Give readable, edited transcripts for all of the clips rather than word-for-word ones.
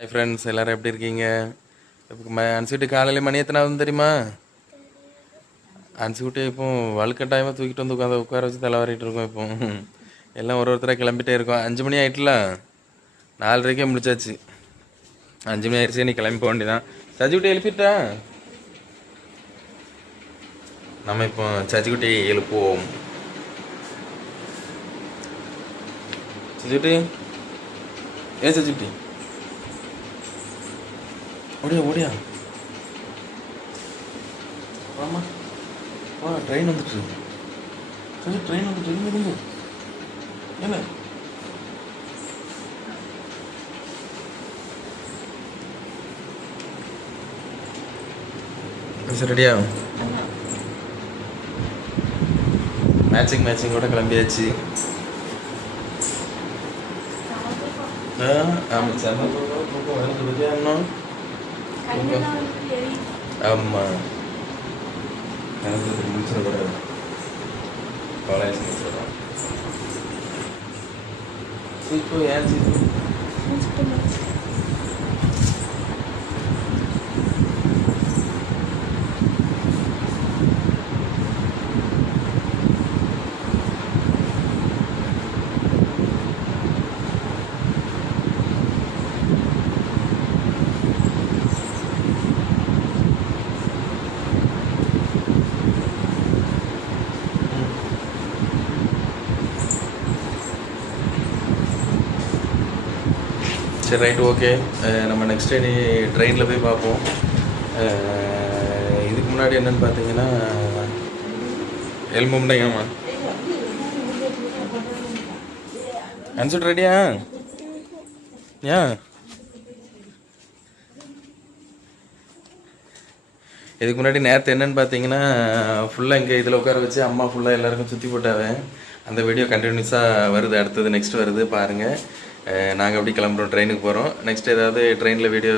Hi friends, எல்லோரும் எப்படி இருக்கீங்க? இப்போ அனுப்பிச்சுட்டு காலையில் மணி எத்தனை ஆகுதுன்னு தெரியுமா? அனுப்பிச்சுட்டு இப்போ வலுக்கட்டாயமாக தூக்கிட்டு வந்து உட்கார வச்சு தலைவாரிட்டு இருக்கோம். இப்போ எல்லாம் ஒருத்தராக கிளம்பிட்டே இருக்கோம். 5 மணி ஆகிட்டுல, 4:30 முடிச்சாச்சு. 5 மணி ஆயிடுச்சு, நீ கிளம்பி போக வேண்டியதான். சஜிக்குட்டி எழுப்பிட்டா? நம்ம இப்போ சஜிக்குட்டி எழுப்புவோம். சஜிக்குட்டி, ஏன் சஜிக்குட்டி ஓடியா ஓடியா, ஆமா வா, ட்ரெயின் வந்துட்டு, ட்ரெயின் வந்துட்டு, இருந்து என்ன ரெடியா? மேட்சிங் கூட கிளம்பியாச்சு. ஆமாம் சார், ஆமாம் எனக்கு முடிச்சிடக்கூடாது, காலேஜ் முடிச்சிடலாம். சீப்பு ஏன் சீப்பு? சரி, ரைட், ஓகே. நம்ம நெக்ஸ்ட் டே ட்ரெயினில் போய் பார்ப்போம். இதுக்கு முன்னாடி என்னென்னு பார்த்தீங்கன்னா எல்மும்டையாமா அனுப்பிச்சுட்டு ரெடியா? ஏன் இதுக்கு முன்னாடி நேரத்து என்னென்னு பார்த்தீங்கன்னா ஃபுல்லாக இங்கே இதில் உட்கார வச்சு அம்மா ஃபுல்லாக எல்லாருக்கும் சுற்றி போட்டாவேன். அந்த வீடியோ கண்டினியூஸாக வருது, அடுத்தது நெக்ஸ்ட் வருது பாருங்கள். நாங்கள் எப்படி கிளம்புறோம், ட்ரெயினுக்கு போகிறோம். நெக்ஸ்ட் ஏதாவது ட்ரெயினில் வீடியோ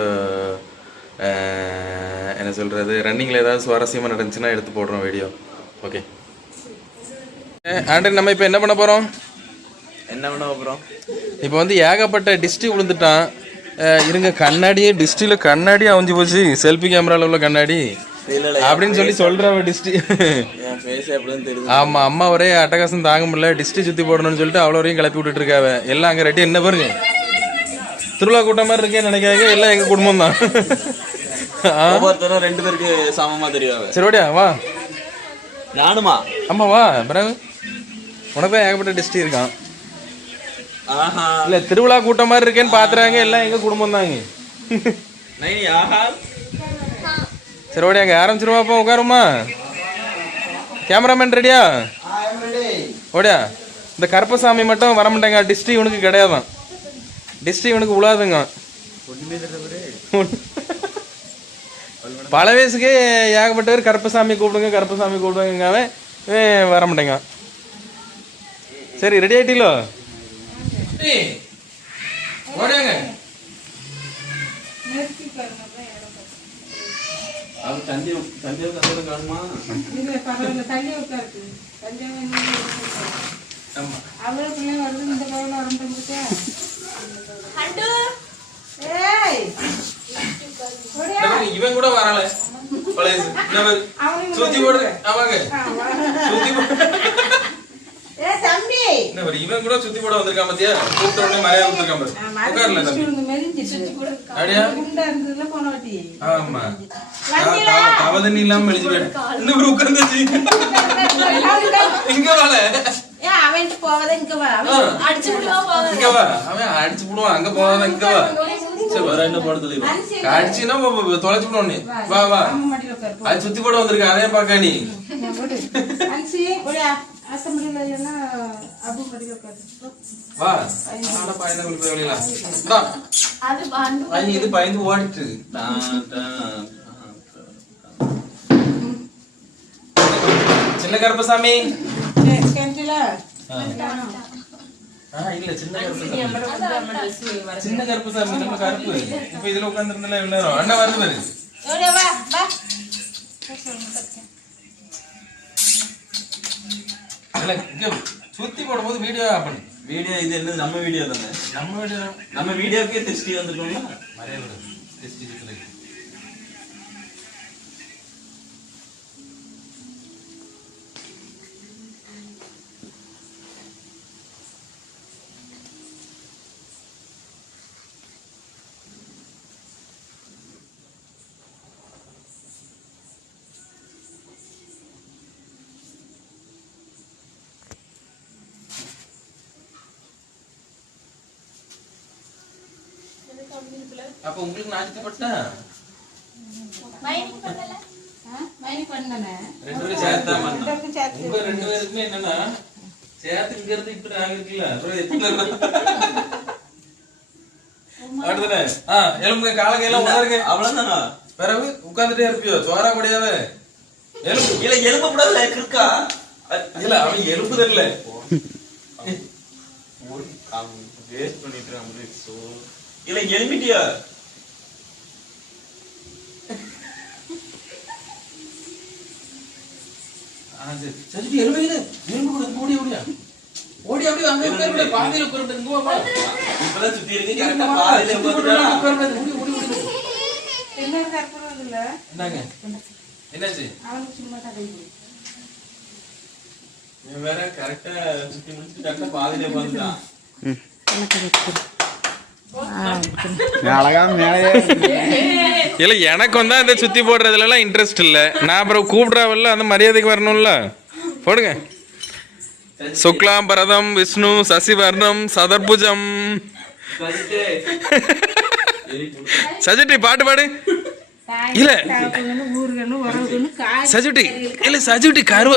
என்ன சொல்கிறது, ரன்னிங்கில் ஏதாவது சுவாரஸ்யமாக நடந்துச்சுன்னா எடுத்து போடுறோம் வீடியோ. ஓகே ஆண்ட்ரி, நம்ம இப்போ என்ன பண்ண போகிறோம்? இப்போ வந்து ஏகப்பட்ட டிஸ்ட்ரி விழுந்துட்டான். இருங்க, கண்ணாடியே டிஸ்ட்ரியில் கண்ணாடியே அவிஞ்சு போச்சு, செல்ஃபி கேமராவில் உள்ள கண்ணாடி அப்படின்னு சொல்லி சொல்கிறவன் டிஸ்ட்ரி. ஆமாம், அம்மா ஒரே அட்டகாசம் தாங்க முடியல, டிஸ்ட்ரி சுற்றி போடணும்னு சொல்லிட்டு அவ்வளோ வரையும் கிளப்பி விட்டுட்டு இருக்காவ. எல்லாம் அங்கே ரெடி. என்ன பாருங்க, திருவிழா கூட்டம் மாதிரி இருக்கேன்னு நினைக்காங்க. எல்லாம் எங்கள் குடும்பம் தான். ரெண்டு பேருக்கு சமமா தெரியாது. சரி ஓடியா வா. நானுமா? ஆமா வா. பிறகு உனக்கு தான் ஏகப்பட்ட டிஸ்ட்ரி இருக்கான். இல்லை, திருவிழா கூட்டம் மாதிரி இருக்கேன்னு பாத்துறாங்க. எல்லாம் எங்கள் குடும்பம் தாங்க. சரி ஓடியா, அங்கே ஆரம்பிச்சிருவாப்பா. உட்காருமா. கேமராமேன் ரெடியா? ஓடியா. இந்த கருப்பசாமி மட்டும் வர மாட்டேங்க, டிஸ்ட்ரி இவனுக்கு கிடையாதான், டிஸ்ட்ரி இவனுக்கு உழாதுங்க. பல வயசுக்கே ஏகப்பட்டவர் கருப்பசாமி கூப்பிடுங்க, கருப்பசாமி கூப்பிடுங்க, வர மாட்டேங்க. சரி, ரெடி ஆயிட்டீங்களோ? ஓடியாங்க. தண்ணி காணுமா? இவன் கூட வரல, சுத்தி போடு. இவன் கூட சுத்தி போட வந்திருக்கான் பாத்தியா? கூப்பிட்ட உடனே மரியாதை கொடுத்துருக்கான் பாரு. உட்கார்ல தம்பி. ஆமா, தவதண்ணி இல்லாம எழுதி போயிடு. இன்னும் உட்கார்ந்துச்சு. இங்க வாழ அடிச்சு போடுவான். அங்க போவாத, இங்க வா. அடிச்சுன்னா தொலைச்சு விடுவோம். நீ வா வா, அது சுத்தி போட வந்திருக்க, அதே பாக்க நீ. இது பயந்து ஓடிட்டு சின்ன கருப்பசாமி. இல்ல, சின்ன கருப்பசாமி நம்ம கருப்பு. இப்ப இதுல உட்கார்ந்து இருந்தா எவ்வளவு நேரம்? அண்ணா வருது பாரு. சுத்தி போடும் போது வீடியோ பண்ணு. வீடியோ இது என்ன நம்ம வீடியோ தானே? நம்ம வீடியோக்கே டெஸ்டி வந்திருக்கோம்ல. அப்ப உங்களுக்கு நான் ஆச்சரியப்பட்டேன். ரெண்டு பேரும் சேர்த்தா பண்ணோம். உங்க ரெண்டு பேருக்குமே என்னன்னா சேர்த்து இங்க இருந்து இப்படி நாங்க இருக்குல்ல அப்புறம் எத்தனை அடுத்தனே எலும்புங்க காலங்க எல்லாம் உணருங்க. அவ்வளவுதானா? பிறகு உட்கார்ந்துட்டே இருப்பியோ சோறா முடியாம எலும்பு இல்ல எலும்பு கூடாதுல இருக்கா? இல்ல அவன் எலும்பு தெரியல வேஸ்ட் பண்ணிட்டு இருக்கான். சோ இல்ல எலும்பிட்டியா? சரி எலும்பு எலும்பு கூட ஓடி ஓடியா ஓடி அப்படியே அங்க உட்கார்ந்து பாதியில உட்கார்ந்து இங்க வா. இப்பதான் சுத்தி இருக்கு கரெக்ட்டா பாதியில உட்கார்ந்து ஓடி ஓடி ஓடி என்ன கற்பறது இல்ல. என்னங்க என்னாச்சு? அவனுக்கு சும்மா தடை போடு. இவன் வேற கரெக்ட்டா சுத்தி முடிச்சு கரெக்ட்டா பாதியில உட்கார்ந்துட்டான். இல்ல எனக்கும் தான் இந்த சுத்தி போடுறதுல எல்லாம் இன்ட்ரெஸ்ட் இல்ல. நான் அப்புறம் கூப்பிடுறாவில்ல அந்த மரியாதைக்கு வரணும்ல. போடுங்க. சுக்லாம் பரதம் விஷ்ணு சசிவர்ணம் சதர்புஜம். சஜிட்டி பாட்டு பாடு. இல்ல ஊர்கன்னு உறவுகன்னு சஜிட்டி இல்ல சஜிட்டி கருவ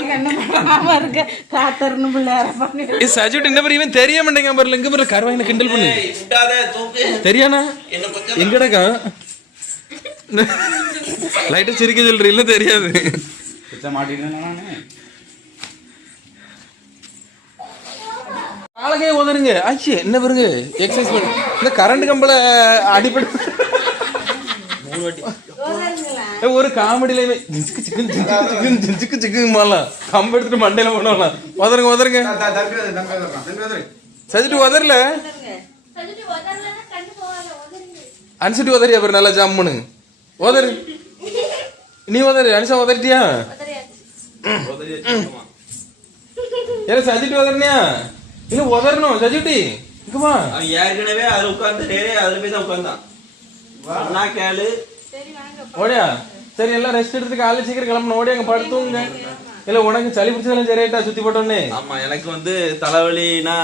இருக்க காத்தரணும் பிள்ளையார பண்ணி சஜிட்டி இந்த மாதிரி இவன் தெரிய மாட்டேங்க பாருல இங்க பாருல கருவாயின கிண்டல் பண்ணு தெரியானா எங்கடக்கா லைட்டா சிரிக்க சொல்ற இல்ல தெரியாது காலகே உதருங்க ஆச்சு என்ன பாருங்க எக்ஸசைஸ் பண்ணு இந்த கரண்ட் கம்பள அடிப்படை ஒரு காமெடியில கம்பு எடுத்துட்டு மண்டையில போனோம்லாம் உதருங்க உதருங்க சஜிட்டு உதரல அனுசிட்டு உதறியா பாரு நல்லா ஜம்முன்னு உதரு நீ உதரு அனுசா உதறிட்டியா ஏன் சஜிட்டு உதறனியா இன்னும் உதறணும் சஜிட்டி இங்கமா ஏற்கனவே அதுல உட்கார்ந்து அதுல போய் தான் உட்கார்ந்தான் கேளு ஓடியா சரி எல்லாம் ரெஸ்ட் எடுத்து காலையில சீக்கிரம் கிளம்பணும் ஓடி அங்க படுத்துங்க இல்ல உனக்கு சளி பிடிச்சதெல்லாம் சரியாயிட்டா சுத்தி போட்டோன்னே ஆமா எனக்கு வந்து தலைவலினா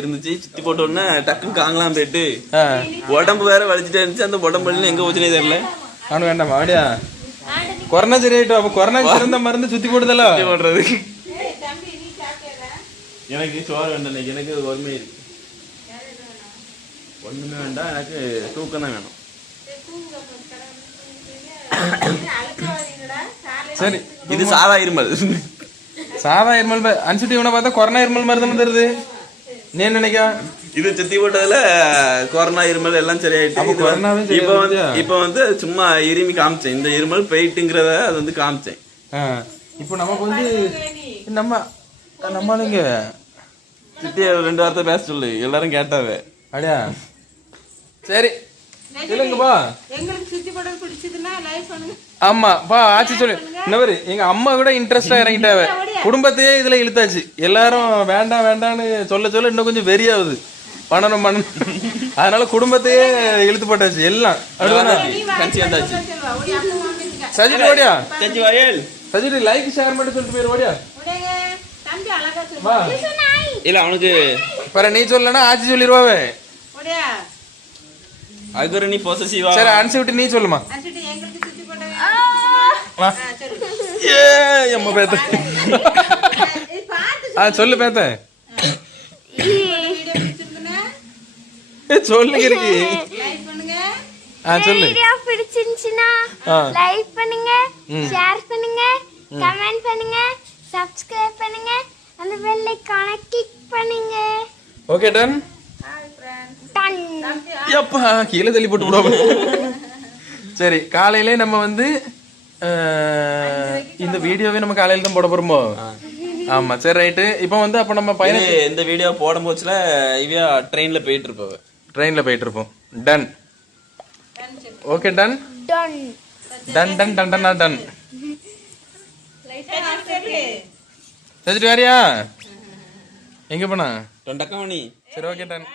இருந்துச்சு சுத்தி போட்டோன்னே டக்குன்னு காங்கலாம் போயிட்டு உடம்பு வேற வலிச்சுட்டே இருந்துச்சு அந்த உடம்பு வலின்னு எங்க போச்சுனே தெரியல அவனு வேண்டாமா ஓடியா கொரோனா சரியாயிட்டோம் அப்ப கொரோனா சிறந்த மருந்து சுத்தி போடுதல போடுறதுக்கு எனக்கு சோறு வேண்டாம் எனக்கு ஒருமை இருக்கு ஒண்ணுமே வேண்டாம் எனக்கு தூக்கம் தான் வேணும் சரி இது சாதா இருமல் சாதா இருமல் அனுப்பிட்டு இவனை பார்த்தா கொரோனா இருமல் மாதிரி தான் தருது நீ நினைக்கா இது சுத்தி போட்டதுல கொரோனா இருமல் எல்லாம் சரியாயிட்டு இப்ப வந்து சும்மா இருமி காமிச்சேன் இந்த இருமல் போயிட்டுங்கிறத அது வந்து காமிச்சேன் இப்போ நமக்கு வந்து நம்மளுங்க சுத்தி 2 வார்த்தை பேச சொல்லு எல்லாரும் கேட்டாவே அப்படியா சரி இல்லைங்கப்பா எங்களுக்கு சுத்தி படம் பிடிச்சதுன்னா லைக் பண்ணுங்க ஆமா பா ஆச்சு சொல்லு இன்னவரு எங்க அம்மா கூட இன்ட்ரெஸ்டா இறங்கிட்டாவ குடும்பத்தையே இதுல இழுத்தாச்சு எல்லாரும் வேண்டாம் வேண்டாம்னு சொல்ல இன்னும் கொஞ்சம் வெறியாகுது பண்ணணும் அதனால குடும்பத்தையே இழுத்து போட்டாச்சு எல்லாம் சஜிட் ஓடியா சஜிட் லைக் ஷேர் பண்ணி சொல்லிட்டு போயிரு ஓடியா இல்ல அவனுக்கு பர நீ சொல்லனா ஆச்சு சொல்லிடுவாவே அதுக்கு நீ பொசசிவா சரி அனுப்பி விட்டு நீ சொல்லுமா அம்மா பேத்த சொல்லு பேத்த சொல்லு இருக்கு சொல்லு வீடியோ பிடிச்சிருந்துச்சுன்னா லைக் பண்ணுங்க ஷேர் பண்ணுங்க கமெண்ட் பண்ணுங்க சப்ஸ்கிரைப் பண்ணுங்க அந்த பெல் ஐகானை கிளிக் பண்ணுங்க ஓகே டன் டன் எப்பா கீழே தள்ளி போட்டு விடுவோம் சரி காலையிலே நம்ம வந்து இந்த வீடியோவே நம்ம காலையில தான் போட போறோமோ ஆமா சரி ரைட்டு. இப்போ வந்து அப்ப நம்ம பையன் இந்த வீடியோ போடும் போச்சுல இவ்வியா ட்ரெயின்ல போயிட்டு இருப்பவ. ட்ரெயின்ல போயிட்டு இருப்போம். Done. Okay done. Done done done done done done. சரி வரியா? எங்க போனா? டொண்டக்கமணி. சரி ஓகே டன்.